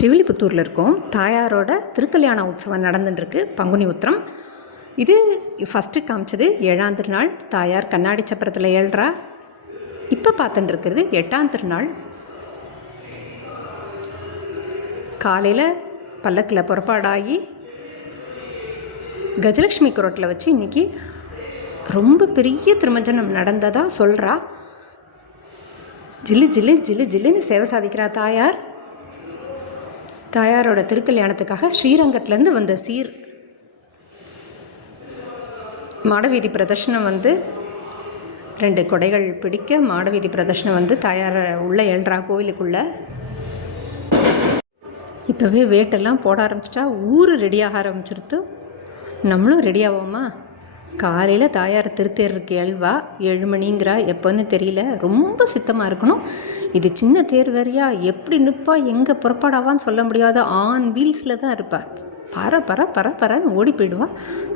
ஸ்ரீவில்லிபுத்தூரில் இருக்கோம். தாயாரோட திருக்கல்யாண உற்சவம் நடந்துட்டுருக்கு. பங்குனி உத்திரம். இது ஃபஸ்ட்டு காமிச்சது 7ஆம் திருநாள். தாயார் கண்ணாடி சப்பரத்தில் ஏழ்றா. இப்போ பார்த்துட்டு இருக்கிறது 8ஆம் திருநாள். காலையில் பல்லக்கில் புறப்பாடாகி கஜலக்ஷ்மி குரோட்டில் வச்சு இன்றைக்கி ரொம்ப பெரிய திருமஞ்சனம் நடந்ததாக சொல்கிறா. ஜில்லு ஜில்லு ஜில்லு ஜில்லுன்னு சேவை சாதிக்கிறா தாயார். தாயாரோட திருக்கல்யாணத்துக்காக ஸ்ரீரங்கத்துலேருந்து வந்த சீர் மாடவீதி பிரதர்ஷனம் 2 கொடைகள் பிடிக்க மாடவீதி பிரதர்ஷனம் தாயாரை உள்ளே ஏழ்றா கோவிலுக்குள்ளே. இப்போவே வேட்டெல்லாம் போட ஆரம்பிச்சிட்டா. ஊர் ரெடியாக ஆரம்பிச்சிருத்து. நம்மளும் ரெடி ஆவோமா? காலையில் தாயார் திருத்தேருக்கு எழுவா. 7 மணிங்கிறா. எப்போன்னு தெரியல. ரொம்ப சித்தமாக இருக்கணும். இது சின்ன தேர் வேறையா, எப்படி நிற்பா, எங்கே புறப்பாடாவான்னு சொல்ல முடியாத ஆன் வீல்ஸில் தான் இருப்பாள். பரன்னு ஓடி போயிடுவா.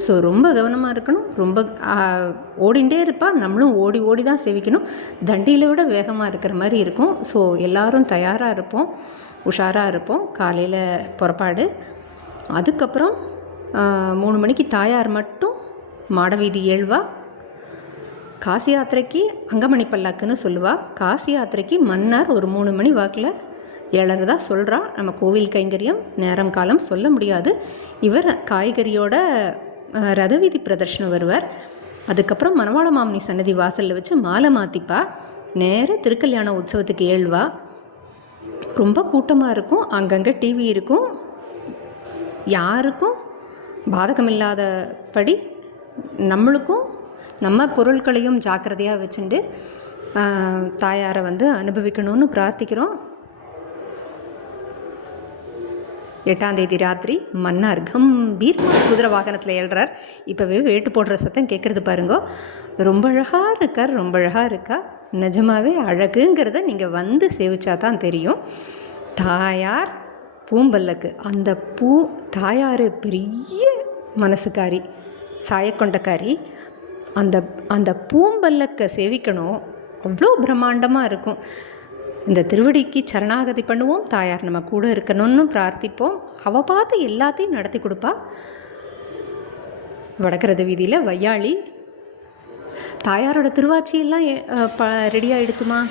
ஸோ ரொம்ப கவனமாக இருக்கணும். ரொம்ப ஓடிண்டே இருப்பாள். நம்மளும் ஓடி ஓடி தான் சேவிக்கணும். தண்டியில் விட வேகமாக இருக்கிற மாதிரி இருக்கும். ஸோ எல்லோரும் தயாராக இருப்போம், உஷாராக இருப்போம். காலையில் புறப்பாடு. அதுக்கப்புறம் 3 மணிக்கு தாயார் மட்டும் மாடவீதி ஏழ்வா. காசி யாத்திரைக்கு அங்கமணி பல்லாக்குன்னு சொல்லுவாள். காசி யாத்திரைக்கு மன்னார் ஒரு 3 மணி வாக்கில் ஏழறதா சொல்கிறா. நம்ம கோவில் கைங்கரியம் நேரம் காலம் சொல்ல முடியாது. இவர் காய்கறியோட ரதவீதி பிரதர்ஷனம் வருவார். அதுக்கப்புறம் மணவாள மாமனி சன்னதி வாசலில் வச்சு மாலை மாற்றிப்பா. நேர திருக்கல்யாண உற்சவத்துக்கு ஏழ்வா. ரொம்ப கூட்டமாக இருக்கும். அங்கங்கே டிவி இருக்கும். யாருக்கும் பாதகமில்லாதபடி நம்மளுக்கும் நம்ம பொருட்களையும் ஜாக்கிரதையாக வச்சுட்டு தாயாரை அனுபவிக்கணும்னு பிரார்த்திக்கிறோம். 8ஆம் தேதி ராத்திரி மன்னார் கம்பீரமாக குதிரை வாகனத்தில் ஏழ்றார். இப்போவே வேட்டு போடுற சத்தம் கேட்குறது பாருங்கோ. ரொம்ப அழகாக இருக்கார். ரொம்ப அழகாக இருக்கா. நிஜமாகவே அழகுங்கிறத நீங்கள் சேவிச்சா தான் தெரியும். தாயார் பூம்பல்லக்கு. அந்த பூ தாயார் பெரிய மனசுக்காரி, சாயக்கொண்டக்காரி. அந்த பூம்பல்லக்கை சேவிக்கணும். அவ்வளோ பிரம்மாண்டமாக இருக்கும். இந்த திருவடிக்கு சரணாகதி பண்ணுவோம். தாயார் நம்ம கூட இருக்கணும்னு பிரார்த்திப்போம். அவள் பார்த்து எல்லாத்தையும் நடத்தி கொடுப்பா. வடக்கரது வீதியில் வையாளி. தாயாரோட திருவாச்சியெல்லாம் ரெடி ஆகிடுத்துமா?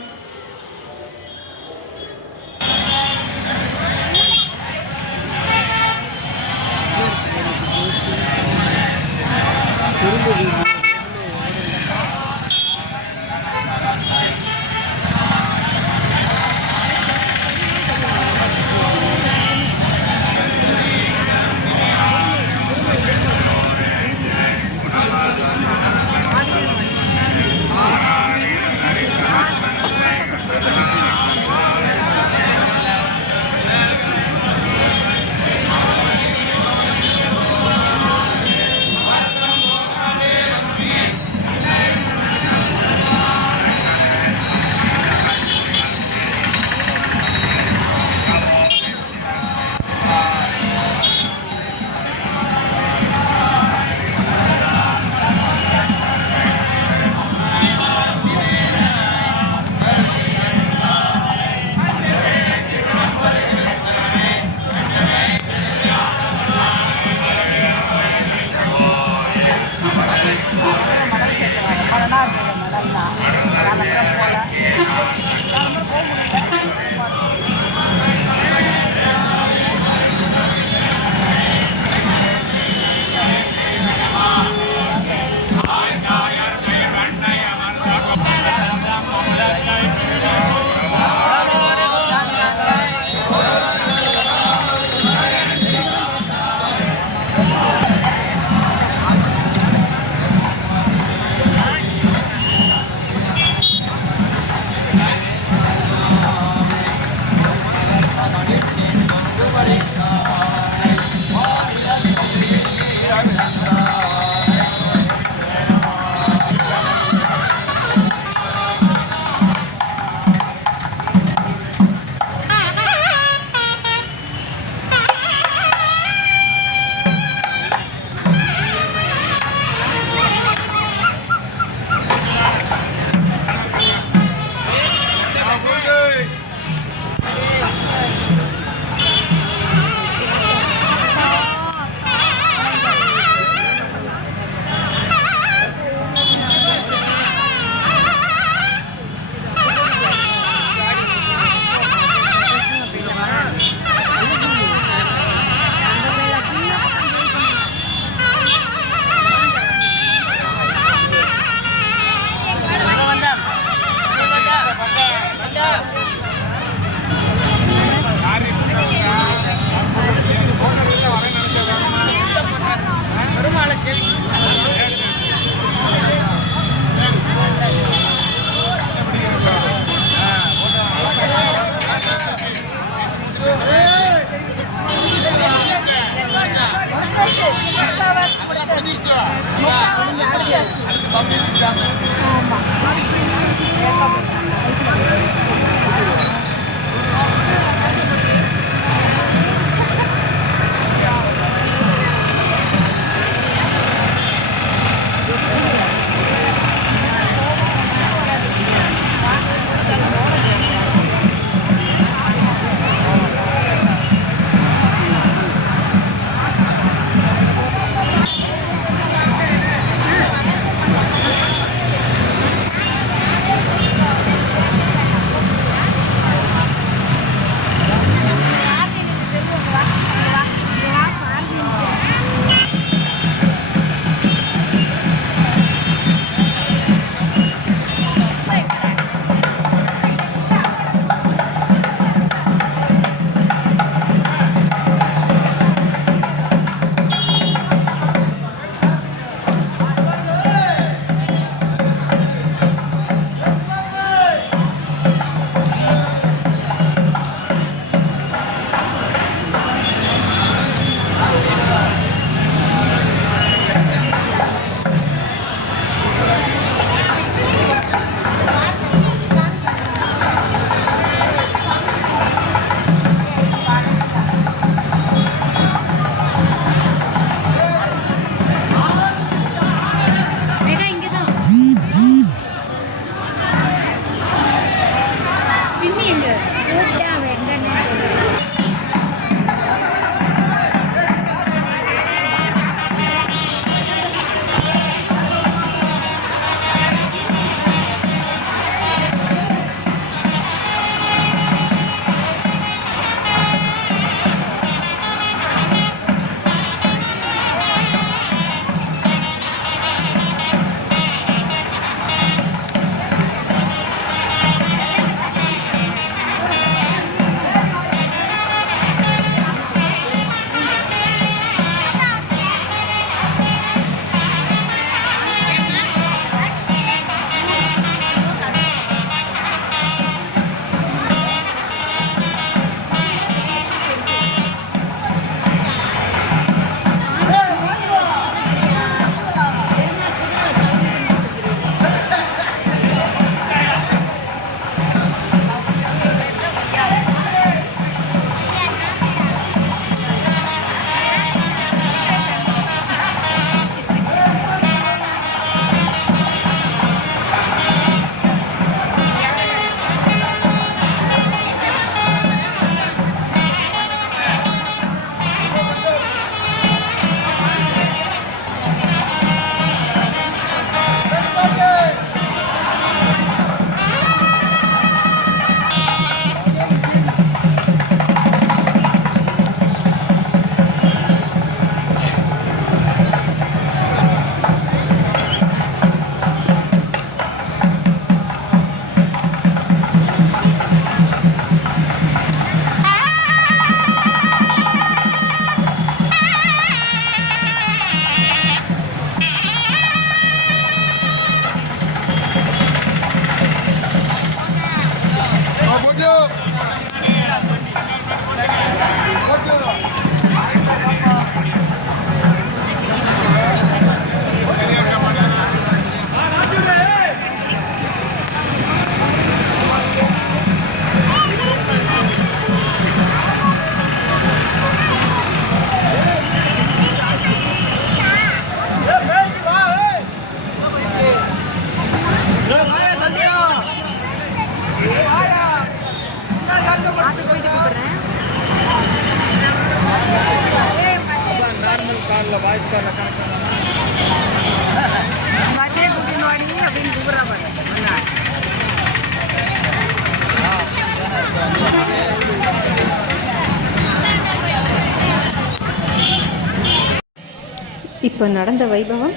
இப்போ நடந்த வைபவம்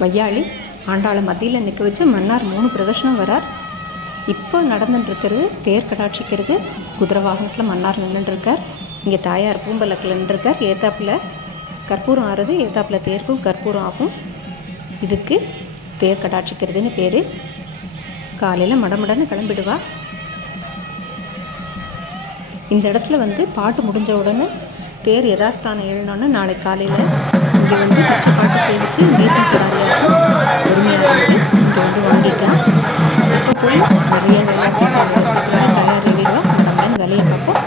வையாளி ஆண்டாளை மத்தியில் நிற்க வச்சு மன்னார் 3 பிரதர்ஷனம் வரார். இப்போ நடந்துட்டுருக்கிறது தேர் கடாட்சிக்கிறது. குதிரை வாகனத்தில் மன்னார் நின்றுட்டுருக்கார். இங்கே தாயார் பூம்பலக்கில் நின்றுருக்கார். ஏத்தாப்பில் கற்பூரம் ஆறுது, ஏத்தாப்பில் தேருக்கும் கற்பூரம் ஆகும். இதுக்கு தேர் கடாட்சிக்கிறதுன்னு பேர். காலையில் மடமடன்னு கிளம்பிடுவா. இந்த இடத்துல பாட்டு முடிஞ்ச உடனே தேர் யதாஸ்தானம் எழுனோன்னு நாளைக்கு காலையில் இங்கே வந்து குச்சி பாட்டு சேவிச்சு தீபம் சுடாரியாகும் பொறுமையாக இருந்து இங்கே வந்து வாங்கிக்கலாம். இப்போ போய் நிறைய வேலை காலையில் சீக்கிரமே தயார் ரெடிவா நம்ம வேலையை பார்ப்போம்.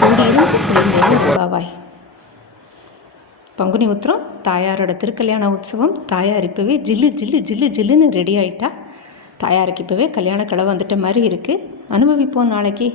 கூடி இருந்து நீங்கள் பாவாய். பங்குனி உத்திரம் தாயாரோட திருக்கல்யாண உற்சவம். தாயார் இப்போவே ஜில்லு ஜில்லு ஜில்லு ஜில்லுன்னு ரெடி ஆகிட்டா. தாயாருக்கு இப்போவே கல்யாண கலை வந்துட்ட மாதிரி இருக்குது. அனுபவிப்போம் நாளைக்கு.